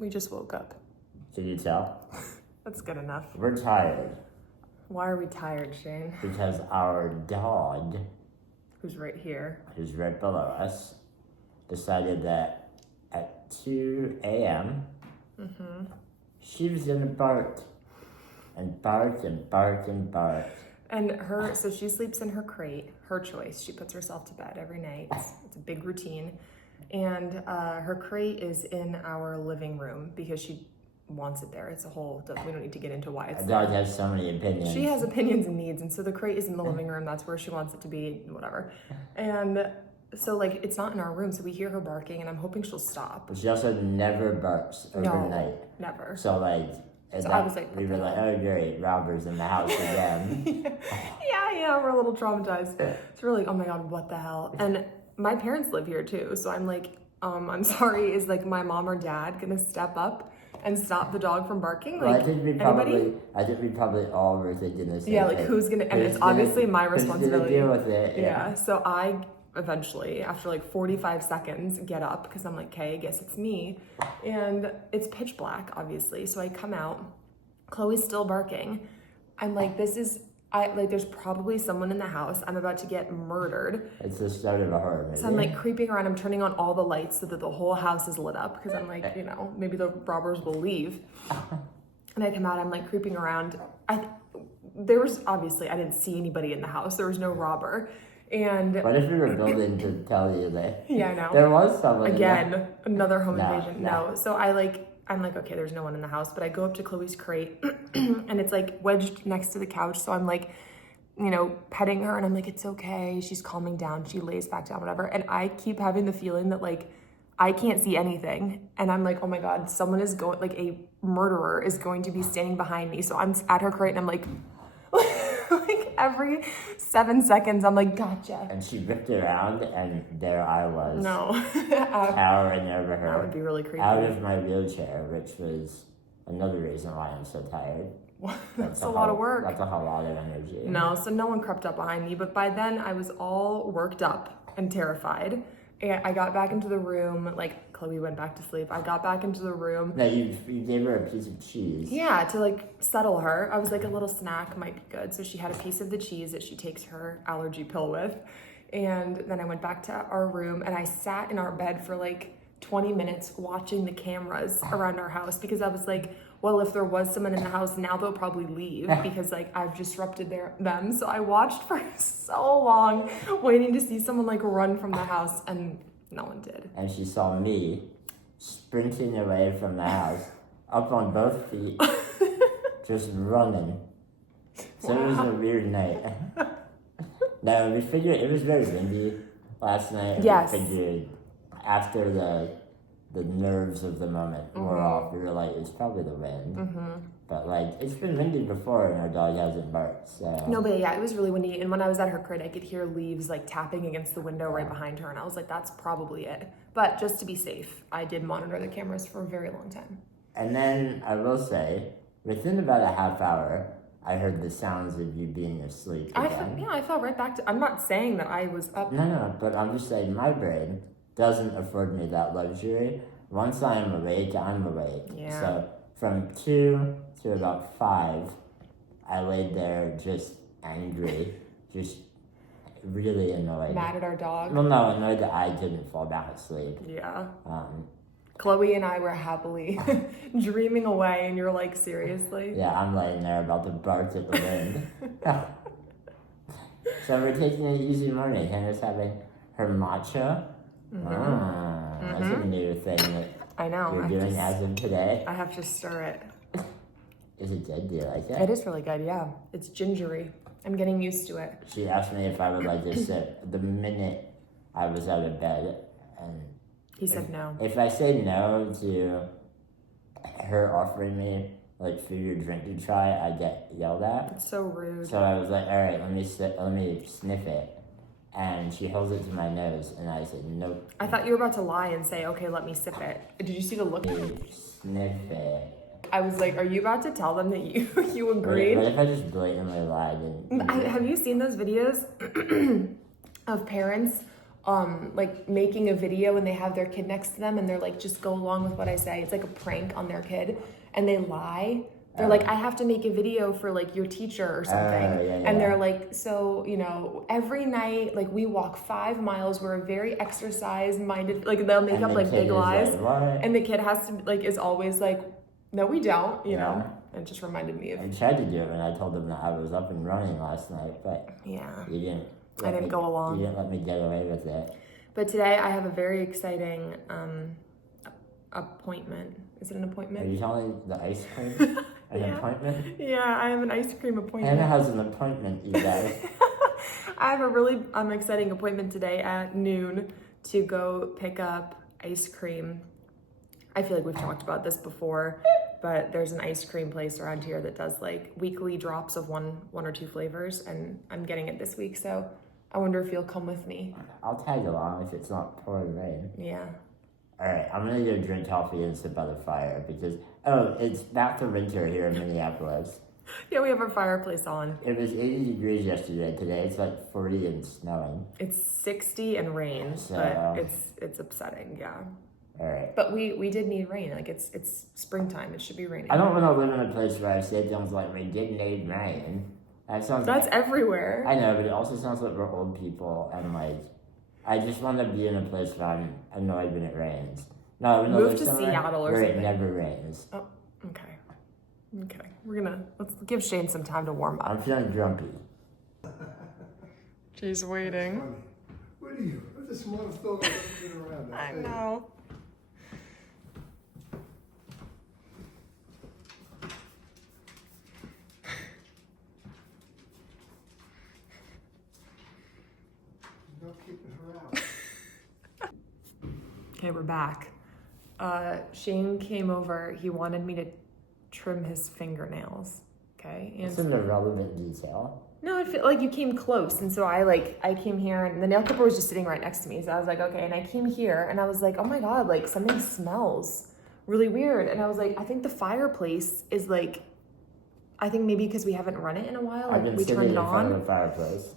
We just woke up. Can you tell? That's good enough. We're tired. Why are we tired, Shane? Because our dog, Who's right here? who's right below us, decided that at 2 a.m., she was gonna bark. And bark and bark and bark. And so she sleeps in her crate, her choice. She puts herself to bed every night. It's a big routine. And her crate is in our living room because she wants it there. It's a whole, we don't need to get into why it's A there. dog has so many opinions. She has opinions and needs, and so the crate is in the living room. That's where she wants it to be, whatever. And so, like, it's not in our room, so we hear her barking, and I'm hoping she'll stop. But she also never barks overnight. Never. So, like, I was like, we were like, oh, great, robbers in the house again. yeah, we're a little traumatized. It's really, oh my God, what the hell? And my parents live here too, so I'm like, I'm sorry, is like my mom or dad gonna step up and stop the dog from barking? Well, Like, I think we probably all were thinking the same yeah, like thing. who's gonna, and it's obviously my Who's responsibility. gonna deal with it? Yeah, so I eventually, after like 45 seconds, get up because I'm like, okay, I guess it's me. And it's pitch black, obviously. So I come out, Chloe's still barking. I'm like, there's probably someone in the house. I'm about to get murdered. It's the start of a horror movie. So I'm like creeping around. I'm turning on all the lights so that the whole house is lit up because I'm like, maybe the robbers will leave. And I come out, I'm like creeping around. There was obviously, I didn't see anybody in the house. There was no robber. And what if we were building to tell you that? Yeah, I know. There was someone. Again, another home invasion. No. So I'm like, okay, there's no one in the house, but I go up to Chloe's crate and it's like wedged next to the couch. So I'm like, petting her and I'm like, it's okay. She's calming down. She lays back down, whatever. And I keep having the feeling that like, I can't see anything. And I'm like, oh my God, someone is going, like a murderer is going to be standing behind me. So I'm at her crate and I'm like, like every 7 seconds, I'm like, gotcha. And she whipped around, and there I was. No. Towering over her. That would be really creepy. Out of my wheelchair, which was another reason why I'm so tired. That's a lot of work. That's a whole lot of energy. No, so no one crept up behind me, but by then I was all worked up and terrified. And I got back into the room, like Chloe went back to sleep. I got back into the room. No, you gave her a piece of cheese. Yeah, to like settle her. I was like, a little snack might be good. So she had a piece of the cheese that she takes her allergy pill with. And then I went back to our room and I sat in our bed for like 20 minutes watching the cameras around our house because I was like, well, if there was someone in the house, now they'll probably leave because like I've disrupted them. So I watched for so long waiting to see someone like run from the house and no one did. And she saw me sprinting away from the house, up on both feet, just running. So It was a weird night. No, we figured it was very windy last night. Yes. We figured after the nerves of the moment wore off, we were like, it's probably the wind. But like, it's been windy before and our dog hasn't barked, so. No, but yeah, it was really windy. And when I was at her crate, I could hear leaves like tapping against the window right behind her. And I was like, that's probably it. But just to be safe, I did monitor the cameras for a very long time. And then I will say, within about a half hour, I heard the sounds of you being asleep again. I fell right back to, I'm not saying that I was up. No, but I'm just saying my brain doesn't afford me that luxury. Once I'm awake, I'm awake. Yeah. So from 2 to about 5, I laid there just angry, just really annoyed. Mad at our dog. Well, no, annoyed that I didn't fall back asleep. Yeah. Chloe and I were happily dreaming away, and you're like, seriously? Yeah, I'm laying there about to bark at the wind. So we're taking an easy morning. Hannah's having her matcha. That's a new thing that I know. you're doing as of today. I have to stir it. Is it good? Do you like it? It is really good, yeah. It's gingery. I'm getting used to it. She asked me if I would like to sit the minute I was out of bed, and He said no. if I say no to her offering me like food or drink to try, I get yelled at. It's so rude. So I was like, all right, let me sniff it. And she holds it to my nose, and I said, nope. I thought you were about to lie and say, okay, let me sip it. Did you see the look? Sniff it. I was like, are you about to tell them that you agreed? What if I just blatantly lied? Have you seen those videos of parents like making a video and they have their kid next to them and they're like, just go along with what I say. It's like a prank on their kid and they lie. They're like, I have to make a video for like your teacher or something. And they're like, so, you know, every night, like we walk 5 miles. We're a very exercise minded, like they'll make up like big lies. Like, and the kid has to like, is always like, no, we don't, you know? It just reminded me of. I tried to do it when I told them that I was up and running last night, but you didn't. I didn't go along. You didn't let me get away with it. But today I have a very exciting appointment. Is it an appointment? Are you telling the ice cream? An appointment? Yeah, I have an ice cream appointment. Hannah has an appointment, you guys. I have a really exciting appointment today at noon to go pick up ice cream. I feel like we've talked about this before, but there's an ice cream place around here that does like weekly drops of one or two flavors, and I'm getting it this week, so I wonder if you'll come with me. I'll tag along if it's not pouring rain. Yeah. All right, I'm gonna go drink coffee and sit by the fire because, it's back to winter here in Minneapolis. Yeah, we have our fireplace on. It was 80 degrees yesterday. Today it's like 40 and snowing. It's 60 and rain, So- but it's upsetting, yeah. All right. But we did need rain. Like it's springtime. It should be raining. I don't want to live in a place where I say things like we didn't need rain. That sounds. That's everywhere. I know, but it also sounds like we're old people, and like, I just want to be in a place where I'm annoyed when it rains. No, I want to Move live to somewhere Seattle or where something. it never rains. Oh, okay. Let's give Shane some time to warm I'm up. feeling grumpy. She's waiting. Funny. What are you? What's the smartest dog I've ever been around? I know. Not keeping her out. Okay, we're back. Shane came over. He wanted me to trim his fingernails. Okay. It's an irrelevant detail. No, I feel like you came close, and so I came here, and the nail clipper was just sitting right next to me. So I was like, okay, and I came here, and I was like, oh my god, like something smells really weird, and I was like, I think the fireplace is like, I think maybe because we haven't run it in a while, I've like been we sitting turned in it front on. of the fireplace.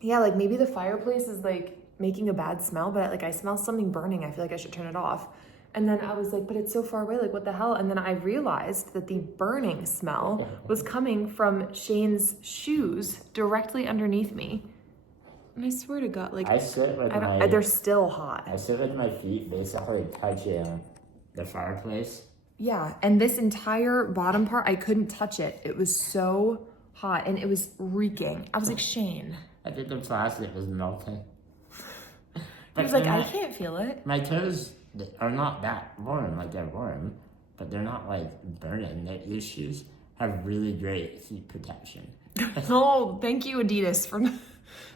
Yeah, like maybe the fireplace is like making a bad smell, but like I smell something burning. I feel like I should turn it off. And then I was like, but it's so far away, like what the hell? And then I realized that the burning smell was coming from Shane's shoes directly underneath me. And I swear to God, like I sit with they're still hot. I sit with my feet basically touching the fireplace. Yeah, and this entire bottom part, I couldn't touch it. It was so hot and it was reeking. I was like, Shane. I think the plastic was melting. He was like, I can't feel it. My toes are not that warm, like they're warm, but they're not like burning. These shoes have really great heat protection. Oh, thank you, Adidas, for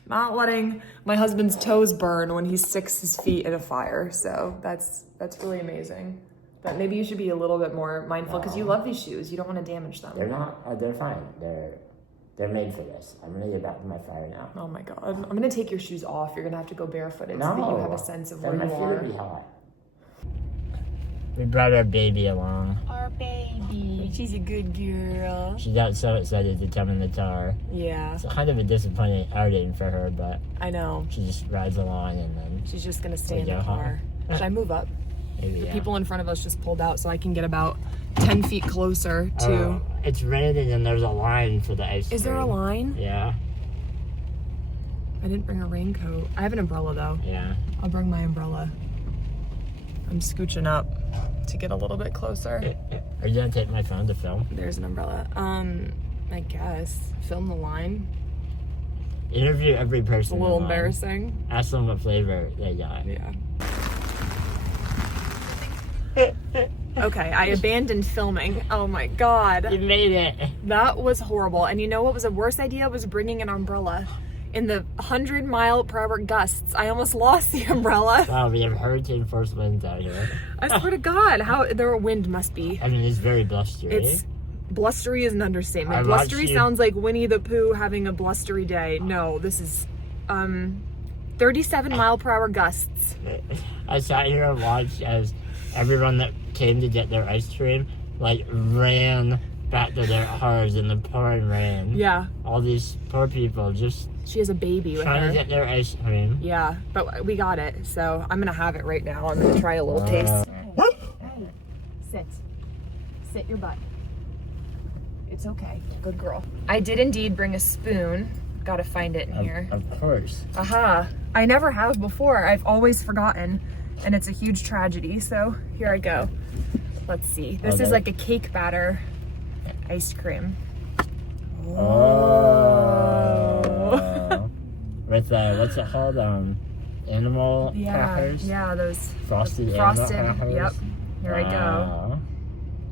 not letting my husband's toes burn when he sticks his feet in a fire. So that's really amazing. But maybe you should be a little bit more mindful because you love these shoes. You don't want to damage them. They're not. They're fine. They're made for this. I'm gonna get back to my fire now. Oh my God. I'm gonna take your shoes off. You're gonna have to go barefooted so that you have a sense of where my you feet are. will be hot. We brought our baby along. Our baby. She's a good girl. She got so excited to come in the car. Yeah. It's kind of a disappointing outing for her, but I know. she just rides along and then She's just gonna stay in go the car. home. Should I move up? maybe. The people in front of us just pulled out so I can get about 10 feet closer to... Oh, it's raining and there's a line for the ice cream. Is there a line? Yeah. I didn't bring a raincoat. I have an umbrella though. Yeah. I'll bring my umbrella. I'm scooching up to get a little bit closer. Are you gonna take my phone to film? There's an umbrella. I guess. Film the line. Interview every person. It's a little in line. embarrassing. Ask them what flavor they got. Yeah. Okay, I abandoned filming. Oh my God. You made it. That was horrible. And you know what was a worse idea? Was bringing an umbrella. In the 100-mile-per-hour gusts, I almost lost the umbrella. Wow, we have hurricane force winds out here. I swear to God, how their wind must be. I mean, it's very blustery. It's blustery is an understatement. I Blustery watched you- sounds like Winnie the Pooh having a blustery day. No, this is 37-mile-per-hour gusts. I sat here and watched as everyone that came to get their ice cream, like, ran back to their cars in the pouring rain. Yeah. All these poor people just She has a baby with Trying her. to get their ice cream. Yeah, but we got it, so I'm gonna have it right now. I'm gonna try a little taste. Hey, sit. Sit your butt. It's okay. Good girl. I did indeed bring a spoon. Gotta find it in here. Of course. Aha. I never have before. I've always forgotten, and it's a huge tragedy, so here I go. Let's see. This is Okay. like a cake batter ice cream. Oh. With what's it called? Animal crackers. Yeah, those Frosted frosted. animal crackers. Yep. Here I go. Wow.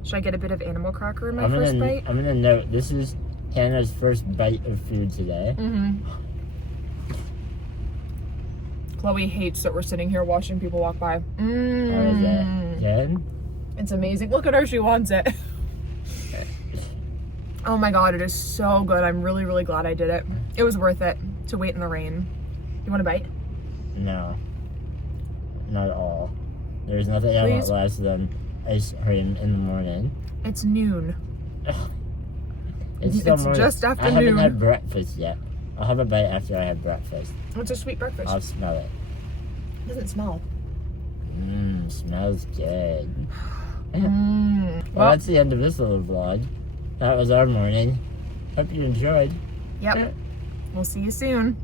Should I get a bit of animal cracker in my first bite? I'm gonna note this is Hannah's first bite of food today. Mm-hmm. Chloe hates that we're sitting here watching people walk by. How is it? Good? It's amazing. Look at her, she wants it. Oh my god, it is so good. I'm really, really glad I did it. It was worth it to wait in the rain. You want a bite? No. Not at all. There's nothing I want Please? less than ice cream in the morning. It's noon. It's still It's morning. just I haven't afternoon. had breakfast yet. I'll have a bite after I have breakfast. It's a sweet breakfast. I'll smell it. It doesn't smell. Smells good. Well, Well, that's the end of this little vlog. That was our morning. Hope you enjoyed. yep. We'll see you soon.